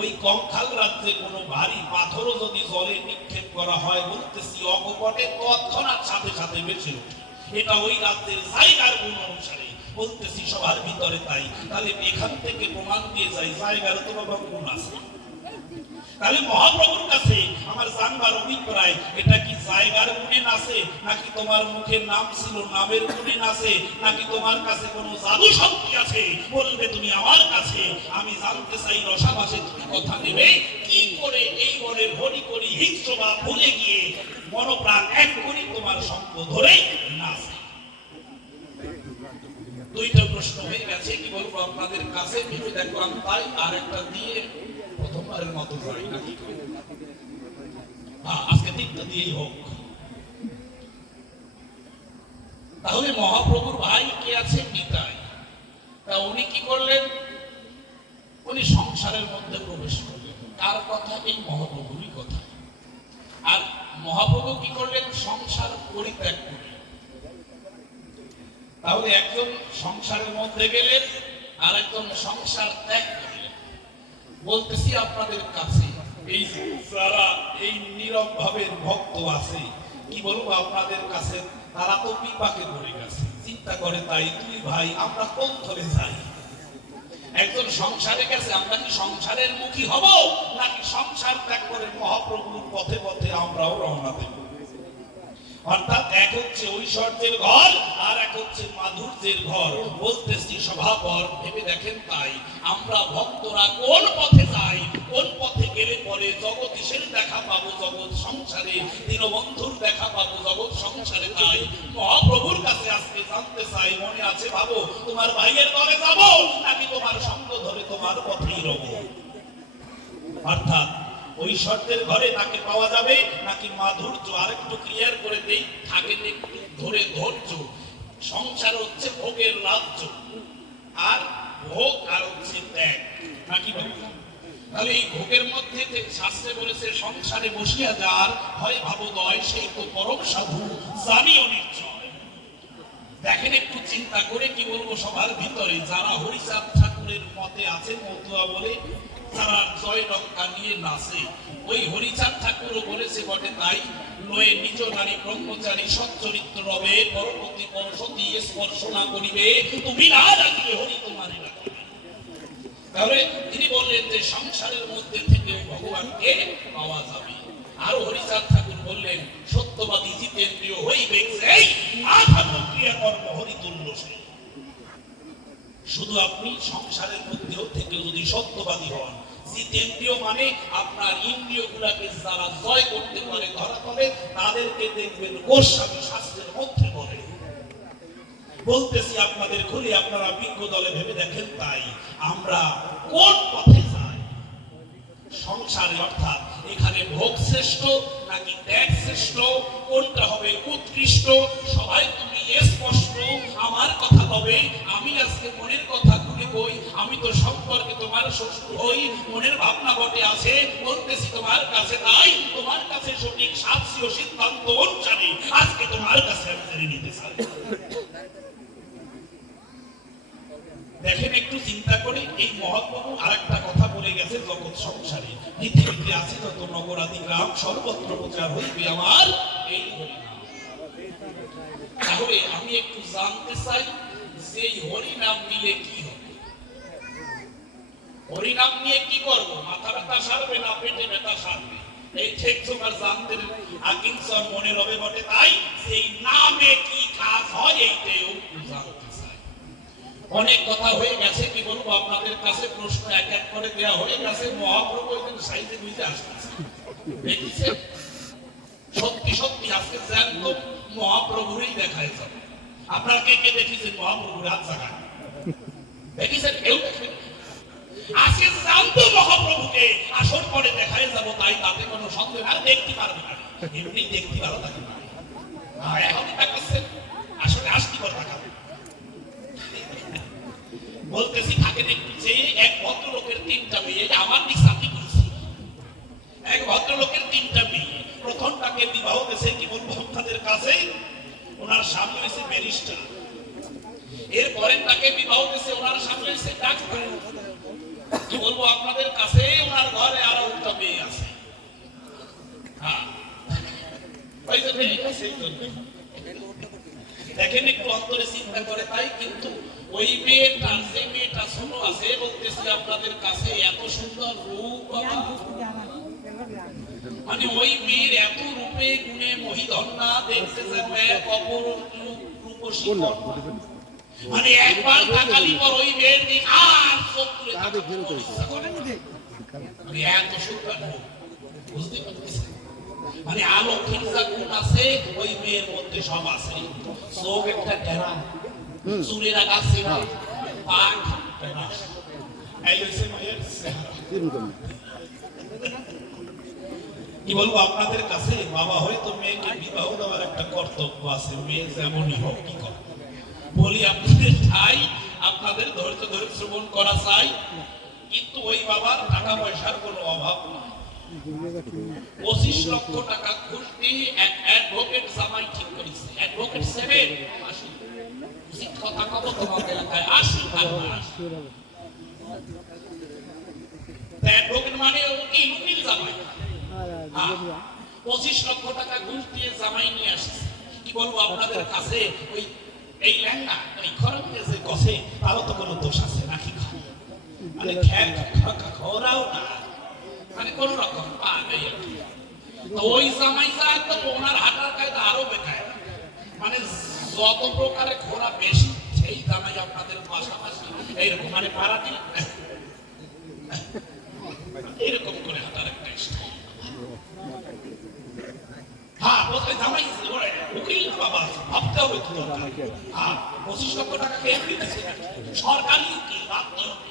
ওই কঙ্কাল রাজ্যে কোনো ভারী পাথরও যদি জলে নিক্ষেপ করা হয়, বলতেছি অকপটে তৎক্ষণাৎ সাথে সাথে বেঁচে ওঠে। এটা ওই রাজ্যের জায়গার গুণ অনুসারে, বলতেছি সবার ভিতরে। তাই তাহলে এখান থেকে প্রমাণ দিয়ে যায় জায়গার তো বাবা গুণ আছে। তাহলে মহাপ্রভুর কাছে আমার জানবার অভিপ্রায়, এটা কি জায়গার গুণে নাচে, নাকি তোমার মুখের নাম ছিল নামের গুণে নাচে, নাকি তোমার কাছে কোনো জাদু শক্তি আছে? বলবে তুমি আমার কাছে, আমি জানতে চাই রসাভাসে তুমি কথা নেবে কি করে এই বনের হরি করি হিংস্র বা ভুলে গিয়ে মনপ্রাণ এক করি তোমার সঙ্গ ধরে নাচে। দুইটা প্রশ্ন হয়ে গেছে, কি বলবো আপনাদের কাছে, ভেবে দেখলাম তাই আর একটা দিয়ে প্রথমবারের মতো যাই নাকি, আজকে তিনটা দিয়েই হোক। তাহলে মহাপ্রভুর ভাই কে আছে? নিতাই। তা উনি কি করলেন? উনি সংসারের মধ্যে প্রবেশ করলেন। কার কথা? এই মহাপ্রভুরই কথা। আর মহাপ্রভু কি করলেন? সংসার পরিত্যাগ করলেন। তাহলে একজন সংসারের মধ্যে গেলেন আর একজন সংসার ত্যাগ করলেন। বলতেছি আপনাদের কাছে, এই যারা এই নীরব ভাবের ভক্ত আছে, কি বলবো আপনাদের কাছে, তারা তো বিপাকে পড়ে গেছে। চিন্তা করে তাই তুই ভাই আমরা কোন ধরে যাই? একজন সংসারে গেছে, আমরা কি সংসারের মুখী হব নাকি সংসার ত্যাগ করে মহাপ্রভুর পথে পথে আমরাও রওনা দেব? অর্থাৎ এক হচ্ছে ঐশ্বর্যের ঘর আর এক হচ্ছে মাধুর্যের ঘর। বলতেছি সভাপর ভেবে দেখেন তাই আমরা ভক্তরা কোন পথে যাই, কোন পথে গেলে পরে জগদীশের দেখা পাবো জগৎ সংসারে, দীনবন্ধুর দেখা পাবো জগৎ সংসারে। তাই মহাপ্রভুর কাছে আজকে জানতে চাই, মনে আছে ভাবো তোমার ভাইয়ের দলে যাব নাকি তোমার সঙ্গ ধরে তোমার পথেই রব? অর্থাৎ ঐশ্বর্যের ঘরে তাকে পাওয়া যাবে নাকি মাধুর্য? আর একটু ক্লিয়ার করে দেই, থাকেন একটু ধরে ধৈর্য। সংসার হচ্ছে ভোগের রাজ্য, আর ভোগ আর হচ্ছে ত্যাগ, নাকি বলুন? তাহলে এই ভোগের মধ্যে যে শাস্ত্রে বলেছে সংসারে বসিয়া যার হয় ভাবোদয়, সেই তো পরম সাধু জানিও নিশ্চয়। দেখেন একটু চিন্তা করে, কি বলবো সবার ভিতরে যারা হরিচাঁদ ঠাকুরের মতে আছে মতুয়া বলে, তারা জয় লঙ্কা নিয়ে নাচে। ওই হরিচাঁদ ঠাকুরও বলেছে বটে তাই, লয়ে নিজ নারী ব্রহ্মচারী সচ্চরিত্র রবে, পরপতি পরশতি স্পর্শ না করিবে, তুমি না রাখিবে হরি তোমারে রাখিবে। তাহলে তিনি বললেন যে সংসারের মধ্যে থেকে ভগবানকে পাওয়া যাবে। আর হরিচাঁদ ঠাকুর বললেন সত্যবাদী জিতেন্দ্রিয় হইবে সেই, আধার ক্রিয়া কর্ম হরিতুল্য সেই। শুধু আপনি সংসারের মধ্যেও থেকে যদি সত্যবাদী হন, জিতেন্দ্রিয় মানে আপনার ইন্দ্রিয় গুলাকে যারা জয় করতে পারে ধরাতলে, তাদেরকে দেখবেন গোস্বামী শাস্ত্রের মধ্যে বলে। বলতেছি আপনাদের খুলে, আপনারা বিজ্ঞ দলে ভেবে দেখেন তাই আমরা কোন পথে যাই সংসারে। অর্থাৎ এখানে ভোগ শ্রেষ্ঠ নাকি ত্যাগ শ্রেষ্ঠ, কোনটা হবে উৎকৃষ্ট? সবাই তুমি স্পষ্ট আমার কথা হবে। আমি আজকে মনের কথা খুলে কই, আমি তো সম্পর্কে তোমার শ্বশুর হই, মনের ভাবনা বটে আছে, বলতেছি তোমার কাছে। তাই তোমার কাছে সঠিক শাস্ত্রীয় সিদ্ধান্ত অনুসারে আজকে তোমার কাছে আমি জেনে নিতে চাই। দেখেন একটু চিন্তা করে, এই মহাপ্রভু আরেকটা কথা বলে গেছে জগৎ সংসারে, পৃথিবীতে আছে যত নগরাদি গ্রাম সর্বত্র প্রচার হইবে আমার এই হরিনাম। তাহলে আমি একটু জানতে চাই যে এই হরিনাম নিলে কি হবে? হরিনাম নিয়ে কি করব? মাথা ব্যথা সারবে না পেটে ব্যথা সারবে? এই ঠিক তোমার জানতে আকিংসন মনে রবে বটে তাই সেই নামে কি কাজ হয় এইটাও জানতে চাই। অনেক কথা হয়ে গেছে, কি বলবো আপনাদের কাছে, প্রশ্ন এক এক করে দেওয়া হয়ে গেছে। মহাপ্রভু এখানে সাইজে বুঝতে আসতেছে, দেখেছেন? সত্যি সত্যি আজকে জ্যান্ত মহাপ্রভুরই দেখায় যাবে। আপনারা কে কে দেখেছেন মহাপ্রভুর হাত জায়গায়? দেখেছেন? কেউ দেখেন? আজকে জ্যান্ত মহাপ্রভুকে আসর পরে দেখায় যাব, তাই তাতে কোনো সন্দেহ আর দেখতে পারবে না। এমনি দেখতে ভালো থাকে না, এখনই দেখাচ্ছেন আসলে আসতে কথা খাবে। বলতেছি থাকেন একটু যে এক ভদ্রলোকের 3টা মেয়ে, আমার নিঃসাতি করছি। এক ভদ্রলোকের 3টা মেয়ে, প্রথমটাকে বিবাহ দিয়েছে, কি বলবো আপনাদের কাছে, ওনার স্বামী হয়েছে ব্যারিস্টার। এর পরের তাকে বিবাহ দিয়েছে, ওনার স্বামী হয়েছে ডাক্তার। কি বলবো আপনাদের কাছে, ওনার ঘরে আরো 2টা মেয়ে আছে। হ্যাঁ, দেখেন একটু অন্তরে চিন্তা করে তাই। কিন্তু ওই মেয়েটা, যে মেয়েটা ছোট আছে, বলতেছি আপনাদের কাছে এত সুন্দর রূপ, মানে ওই মেয়ের এত রূপে গুণে মহিধন্যা, দেখতে অপরূপ রূপসী, মানে একবার তাকালি পর ওই মেয়ের দিক আর চোখ তুলে মানে এত সুন্দর রূপ, বুঝতে পারতেছি? মানে আলক্ষীর যা গুণ আছে ওই মেয়ের মধ্যে সব আছে। চোখ একটা টেরা, চুলের আগাছে না, পাক এই হইছে মায়ের চেহারা। কি বলবো আপনাদের কাছে, বাবা হয়তো মেয়েকে বিবাহ দেওয়ার একটা কর্তব্য আছে, মেয়ে যেমনই হোক কি করবে বলি আপনাদের চাই, আপনাদের ধৈর্য ধরে শ্রবণ করা চাই। কিন্তু ওই বাবার টাকা পয়সার কোনো অভাব নাই। 25 লক্ষ টাকা ঘুষ দিয়ে এক অ্যাডভোকেট জামাই ঠিক করেছে। অ্যাডভোকেট 7 80 উচিত কথা কব তোমাদের এলাকায় 80 অ্যাডভোকেট মানে উকিল জামাই। 25 লক্ষ টাকা ঘুষ দিয়ে জামাই নিয়ে আসছে। কি বলবো আপনাদের কাছে, ওই এই ল্যাংড়া ওই খরম যে কষে তারও তো কোনো দোষ আছে নাকি? মানে খরাও না, মানে কোন রকম পা নেই। তো ওই জামাইটা একদম ওনার হাঁটার কায়দা আরো বেকায়, মানে যত প্রকারে খোরা বেশি সেই জামাই আপনাদের পাশাপাশি এইরকম মানে পাড়াটি এরকম করে হাঁটার একটা স্টাইল। হ্যাঁ বলতে জামাই উকিল না বাবা, ভাবতে হবে তো। হ্যাঁ 25 লক্ষ টাকা খেয়ে দিতেছে সরকারি কি ভাবতে হবে।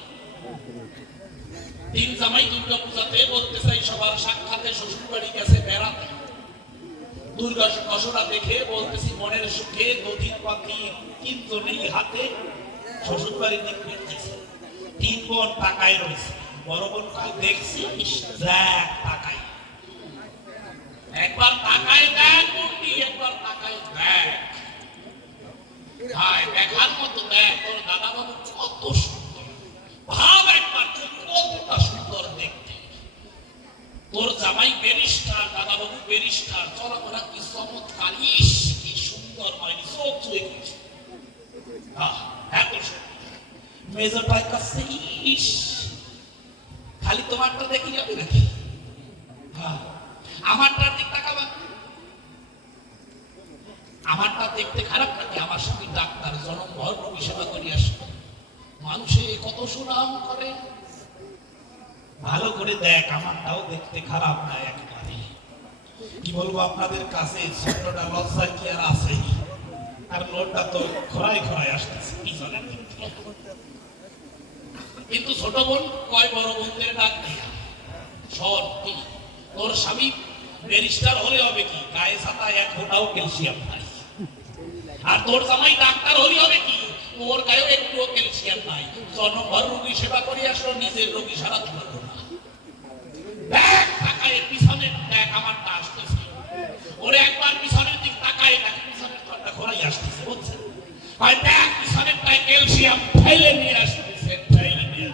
তিন জামাই দুর্গা পূজাতে বলতে চাই সবার সাক্ষাতে শ্বশুর বাড়ি গেছে বেড়াতে, দুর্গা দশরা দেখে বলতেছি মনের সুখে নদীর পাখি কিন্তু নেই হাতে, শ্বশুর বাড়ি দেখতে তিন বোন টাকায় রয়েছে, বড় বোন কাল দেখছি দেখ টাকায়, একবার টাকায় দেখ মন্ডি, একবার টাকায় দেখ ভাই, দেখার মতো দেখ তোর দাদা বাবু কত সুন্দর, ভাব একবার কতটা সুন্দর দেখতে, তোর জামাই ব্যারিস্টার, দাদা বাবু ব্যারিস্টার, চলাফেরা কি চমৎকার, ইস কি সুন্দর হয়, চোখ চুয়ে গেছে এত সুন্দর। মেজরটার কাছে ইস খালি তোমারটা দেখি যাবে নাকি? হ্যাঁ আমারটার দিক তাকাবা, আমারটা দেখতে খারাপ নাকি? আমার সাথে ডাক্তার জনমভর রোগী সেবা করি আসবে, মানুষে কত সুনাম করে, ভালো করে দেখ আমারটাও দেখতে খারাপ না একেবারে। কি বলবো আপনাদের কাছে, ছোটটা লজ্জা কি আর আছে, আর লোকটা তো খোরাই খোরাই আসতেছে পিছনে। কিন্তু ছোট বোন কয় বড় বোনদের ডাক দিয়া সব কি, তোর স্বামী ব্যারিস্টার হলে হবে কি, গায়ে ছাতা এক ফোঁটাও ক্যালসিয়াম নাই, আর তোর জামাই ডাক্তার হলে হবে কি, ওর গায়ে একটুও ক্যালসিয়াম নাই, জনভর রোগী সেবা করে আসলো, নিজের রোগী সারাতে পারলো না। দেখ তাকায় পিছনে দেখ আমারটা আসতেছে, ওরে একবার পিছনের দিক তাকায় দেখ পিছনের ঘরটা খোলাই আসতেছে, বুঝছেন? আর দেখ পিছনের টায় ক্যালসিয়াম ফেলে নিয়ে আসতেছে, ফেলে নিয়ে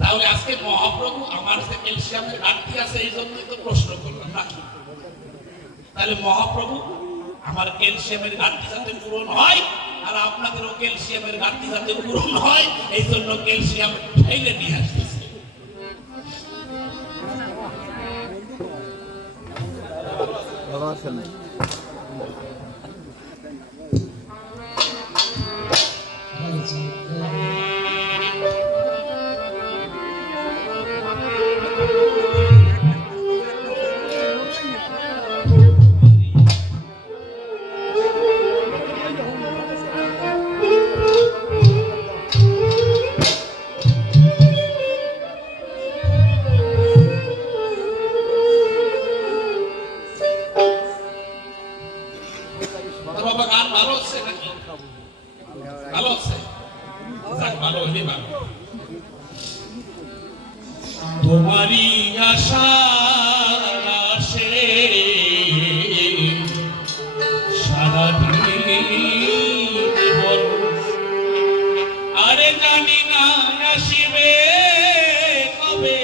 তাহলে আজকে মহাপ্রভু আমার যে ক্যালসিয়ামের ঘাটতি আছে এই জন্যই তো প্রশ্ন করলাম নাকি? তাহলে মহাপ্রভু আমার ক্যালসিয়ামের ঘাটতি যাতে পূরণ হয় আর আপনাদেরও ক্যালসিয়ামের ঘাটতি যাতে পূরণ হয় এই জন্য ক্যালসিয়াম ফেলে নিয়ে আসতেছে। বাবা গান ভালো হচ্ছে নাকি? ভালো হচ্ছে, ভালো হইলে ভালো। তোমারই আশা আসে সারাদিন, আরে জানি না আসিবে কবে,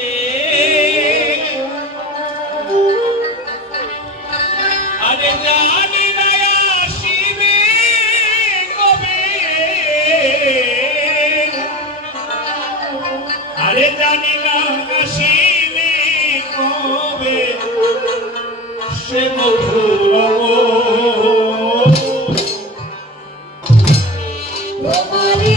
আরে জানি না আসিবে কবে, আরে জানি না আসিবে কবে, সে মধুর কবে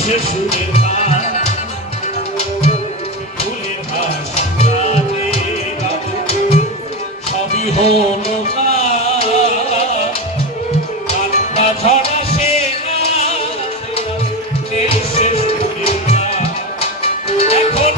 সে সুরের গান ফুলের ভাষাতে গাবো সবই হলো না কান্না ঝরা সে না সে সুরের গান এখন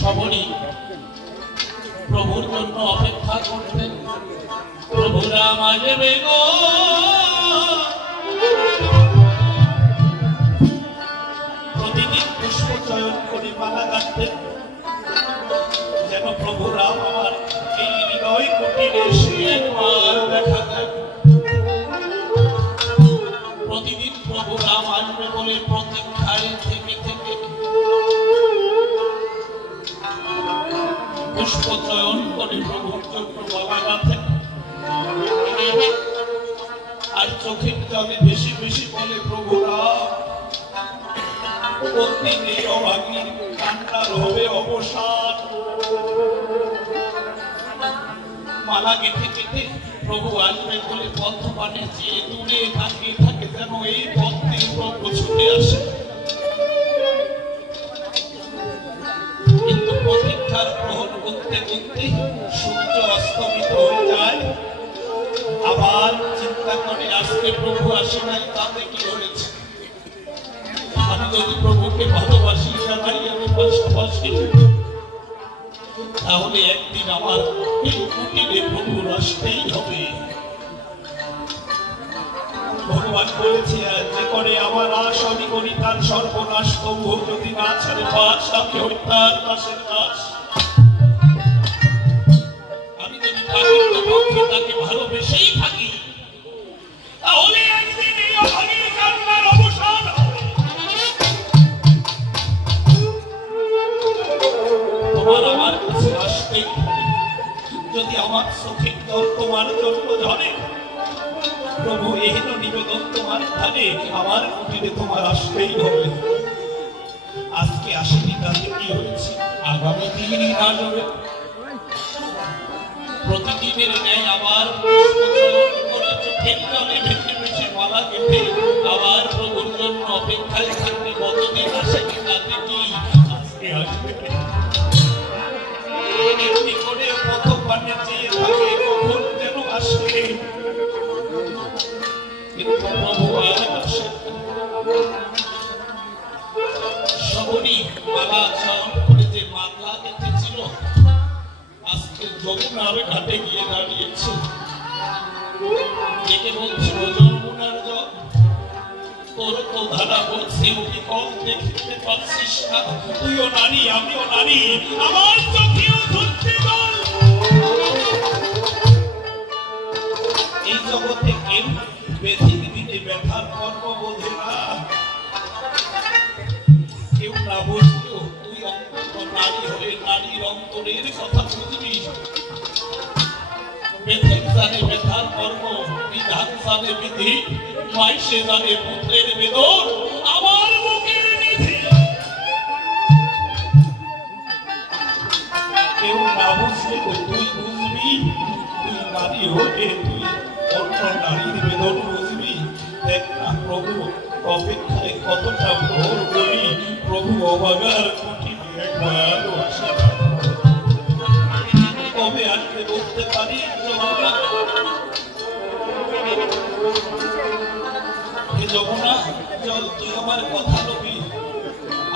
সবরই প্রভুর জন্য অপেক্ষা করতেন। প্রভু রাম আসবে গো, প্রতিদিন পুষ্প চয়ন করে মালা গাঁথতেন যেন প্রভু রাম আমার এই বিনয় কুটিরে সে একবার দেখা দেয়। প্রতিদিন প্রভু রাম আসবে বলে প্রতীক্ষায় থেকে থেকে পুষ্প চয়ন করে প্রভুর জন্য বাবা গাঁথেন, আর চোখের জলে বেশি বেশি বলে প্রভু রাম প্রতিদিন এই অভাগীর কান্নার হবে অবসান। মালা গেঁথে গেঁথে প্রভু আসবে বলে বর্ধমানে যে দূরে তাকিয়ে থাকে যেন এই পথ দিয়ে প্রভু ছুটে আসে। কিন্তু প্রতীক্ষার প্রহর করতে করতে সূর্য অস্তমিত হয়ে যায়। আবার চিন্তা করে আজকে প্রভু আসে নাই, তাতে কি হয়েছে? আমি যদি প্রভুকে ভালোবাসি, জানাই আমি পাশাপাশি, তাহলে একদিন আমার এই কুটিরে প্রভু আসতেই হবে। ভগবান বলেছে, যে করে আমার আশ আমি করি তার সর্বনাশ, তবুও যদি না ছাড়ে পাশ আমি হই তার পাশের দাস। আমি যদি পক্ষে তাকে ভালোবেসেই থাকি, তাহলে একদিন এই অভাগীর কান্নার অবসান হবে। তোমার আমার কাছে আসতেই হবে। যদি আমার চোখের জল তোমার জন্য ঝরে, প্রভু এহেন নিবেদন তোমার ধারে, আমার কুটিরে তোমার আসতেই হবে। আজকে আসেনি, তাতে কি হয়েছে? আগামী দিনই আসবে। প্রতিদিনের ন্যায় আবার চোখের জলে ভেসে ভেসে মালা গেঁথে আবার প্রভুর জন্য অপেক্ষায় থাকবে। কতদিন আসেনি, তাতে কি? আজকে আসবে। একটি করে পথপানে চেয়ে থাকে কখন যেন আসবে, কিন্তু প্রভু আর আসে না। শবরী মালা চয়ন করে যে মালা গেঁথেছিল, আজকে যমুনার ঘাটে গিয়ে দাঁড়িয়েছে। ডেকে বলছিল, যমুনার জল তোর তো ধারা বলছে কম দেখতে পাচ্ছিস না? তুইও নারী, আমিও নারী, আমার চোখেও ধরতে জল। এই জগতে কেউ বেঁধে দিতে ব্যথার কর্ম বোঝে না। কেউ না বুঝলেও তুই অন্তত নারী হলে নারীর অন্তরের কথা বুঝবি। বেঁধে জানে ব্যথার কর্ম, বিধান জানে বিধি, মাইসে জানে পুত্রের বেদন, আমার বুকের নিধি। কেউ না বুঝলেও তুই বুঝবি। তুই নারী হলে তুই অন্য নারীর বেদন বুঝবি। দেখ না প্রভু অপেক্ষায় কতটা ভোর বলি, প্রভু অবাগার কুটিরে একবারও আসে না। কবে আসবে বলতে পারি? যমুনা জল, তুই আমার কথা নবি।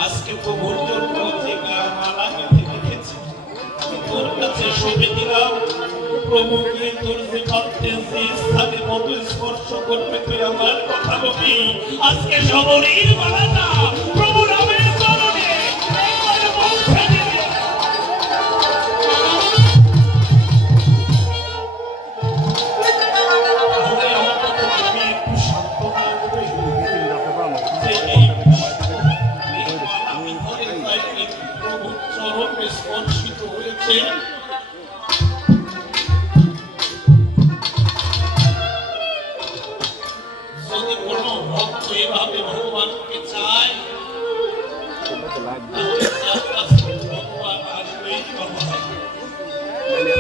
আজকে প্রভুর জন্য যে মালা গেঁথে রেখেছি তোর কাছে সঁপে দিলাম। প্রভু গিয়ে তোর যে পাত্রে যে স্থানে মতো স্পর্শ করবে, তুই আমার কথা নবি। আজকে শবরীর মালাটা প্রভু রামের চরণে একবারে পৌঁছে দিবি। তাহলে আমাকে তুমি একটু সান্ত্বনা দেবে যে এই মালা ভিতরে যাই প্রভুর চরণে স্পর্শিত হয়েছে। যদি কোনো ভক্ত এভাবে ভগবানকে চায়, ভগবান আসবেই।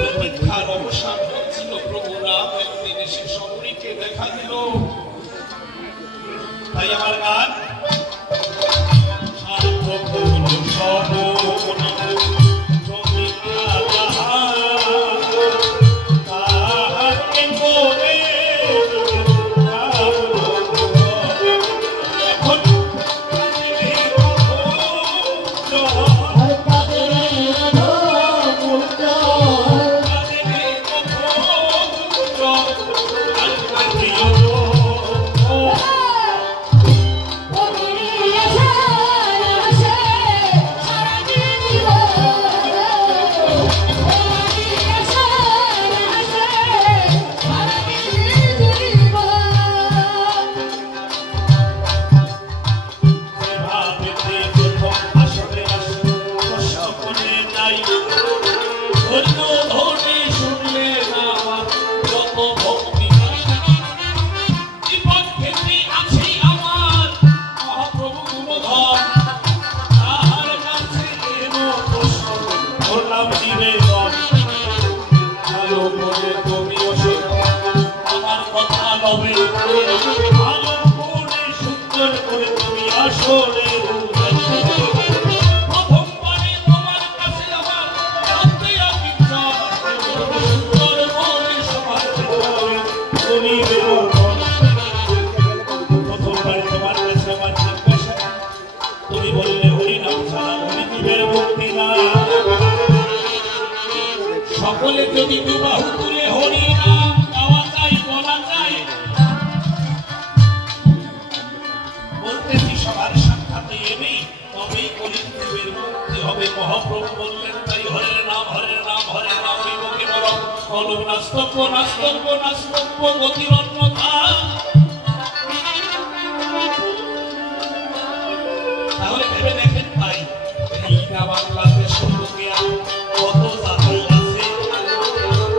প্রতীক্ষার অবসান হচ্ছিল। প্রভু রাম একদিন এসে শবরীকে দেখা দিল। তাই আমার গান তবে আলো করে সুন্দর করে তুমি আসলে প্রথমবারে তোমার কাছে আমার জানতে আমি চাই সুন্দর করে সবার ভিতরে তুমি প্রথমবারে তোমার কাছে আমার জিজ্ঞাসা তুমি বললে হরি নাম ছাড়া হরিদেবের ভক্তি না সকলে যদি দুবাহু তুলে হরি নাম গাওয়া যায় বলা যায় বলতেছি সবার সাক্ষাতে এনেই তবেই হরিদেবের মুক্তি হবে মহাপ্রভু বললেন তাই হরের নাম হরের নাম হরের নাম বিমুখে নরম কলম নাস্তব্য নাস্তব্য নাস্তব্য গতির অন্যথা তাহলে ভেবে দেখেন ভাই এই না বাংলাদেশের লোকে কত জাতি আছে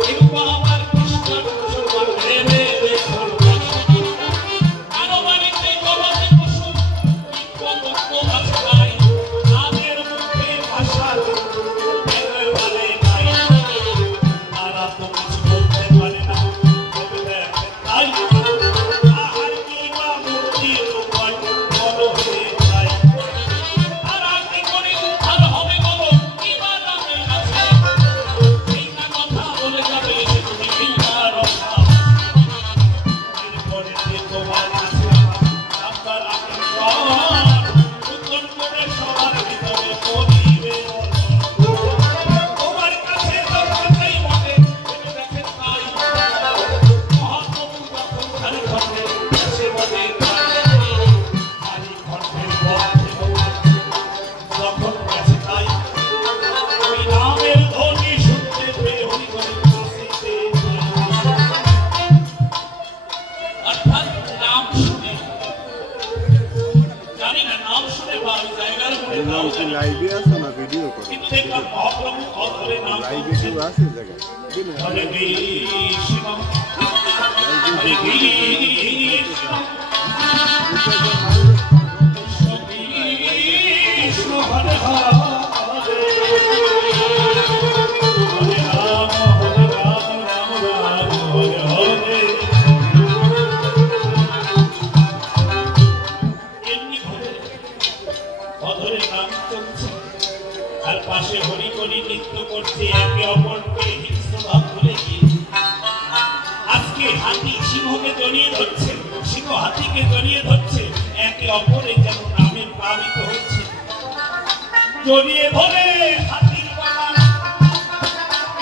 কিন্তু আমার খ্রিস্টান মুসলমান ভেবে দেখুন আনুমানিক এই জগতে পশু কত আছে ভাই তাদের মুখে ভাষা একেবারে নাই তারা তো কিছু বলতে পারে না ভেবে দেখেন তাই আহার কি বা মূর্তির উপর বড় হয়ে যায় তারা কি করে উদ্ধার হবে বলো কি বা নামে আছে এই না কথা বলে যাবে এসে তুমি এই না রক্ষা এরপরে যে তোমার কাছে আমার আপনার উত্তর করে সবার ভিতরে পরিবে তোমার কাছে দরকারই বটে ভেবে দেখেন তাই মহাপ্রভু যখন খালি ঘটে সে বলে খালি ঘটের পথে যখন গেছে তাই ওই নামের ধ্বনি শুনতে পেয়ে হরি হরি কাশিতে অর্থাৎ নাম শুনে জানি না নাম শুনে বা ওই জায়গার মধ্যে নাম জানি না। লাইভে আছে না ভিডিও করে কিন্তু দেখলাম মহাপ্রভু অধরে নাম লাইভে করছেন কেউ আছে জায়গায় হরে কৃষ্ণ হরে কৃষ্ণ কৃষ্ণ হরে হরে হরে রাম রাম রাম হরে হরে এমনি ভাবে অধরে নাম চলছে আর পাশে হরি হরি নৃত্য করছে একে অপরকে হিংস্র ভাব ভুলে গিয়ে আজকে হাতি সিংহকে জড়িয়ে ধরছে সিংহ হাতিকে জড়িয়ে ধরছে একে অপরে যেন নামে প্লাবিত হচ্ছে জড়িয়ে ধরে হাতির গলা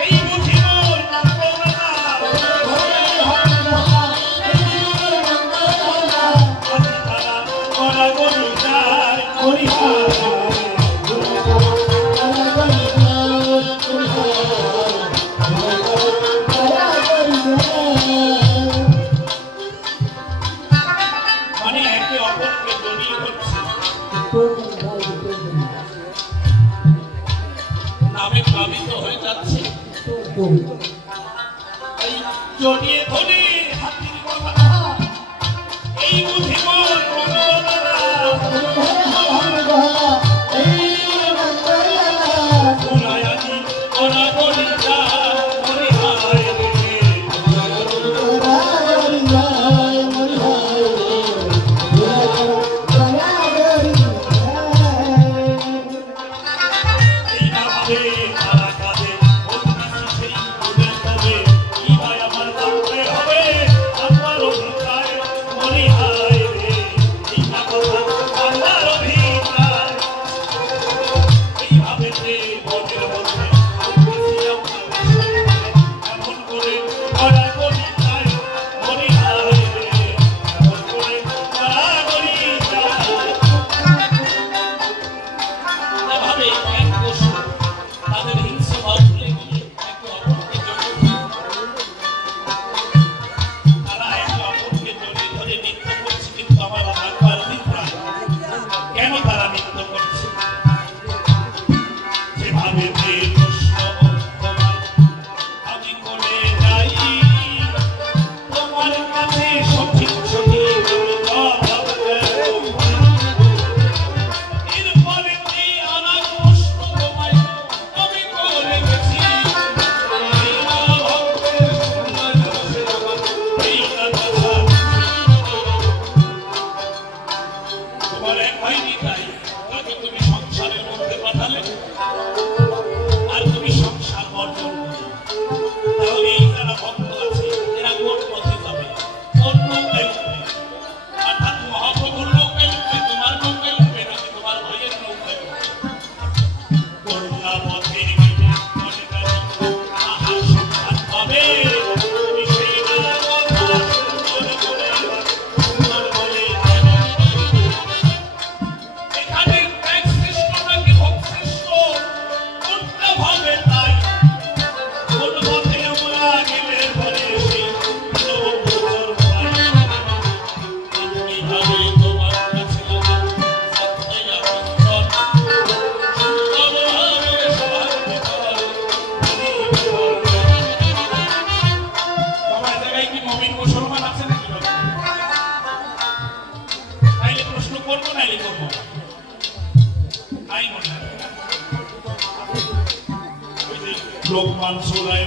এই বুঝিব নন্দলালা হাতি তারা গড়াগড়ি যায় হরিহার মানে একে অপরকে জড়িয়ে ধরছে নামে প্লাবিত হয়ে যাচ্ছে এই জড়িয়ে ধরে হাতির গলা এই বুঝিব নন্দলালা গোলায়ানি গড়াগড়ি যায় হরিহার এই না ভাবে তারা কাঁদে অন্য সেই ভুলে তবে কি ভাই আমার জানতে হবে মুসলমান আছে নাকি বাবা? তাইলে প্রশ্ন করবো নাইলে করবো না? তাই মনে হয়। ওই যে লোকমান সুরায়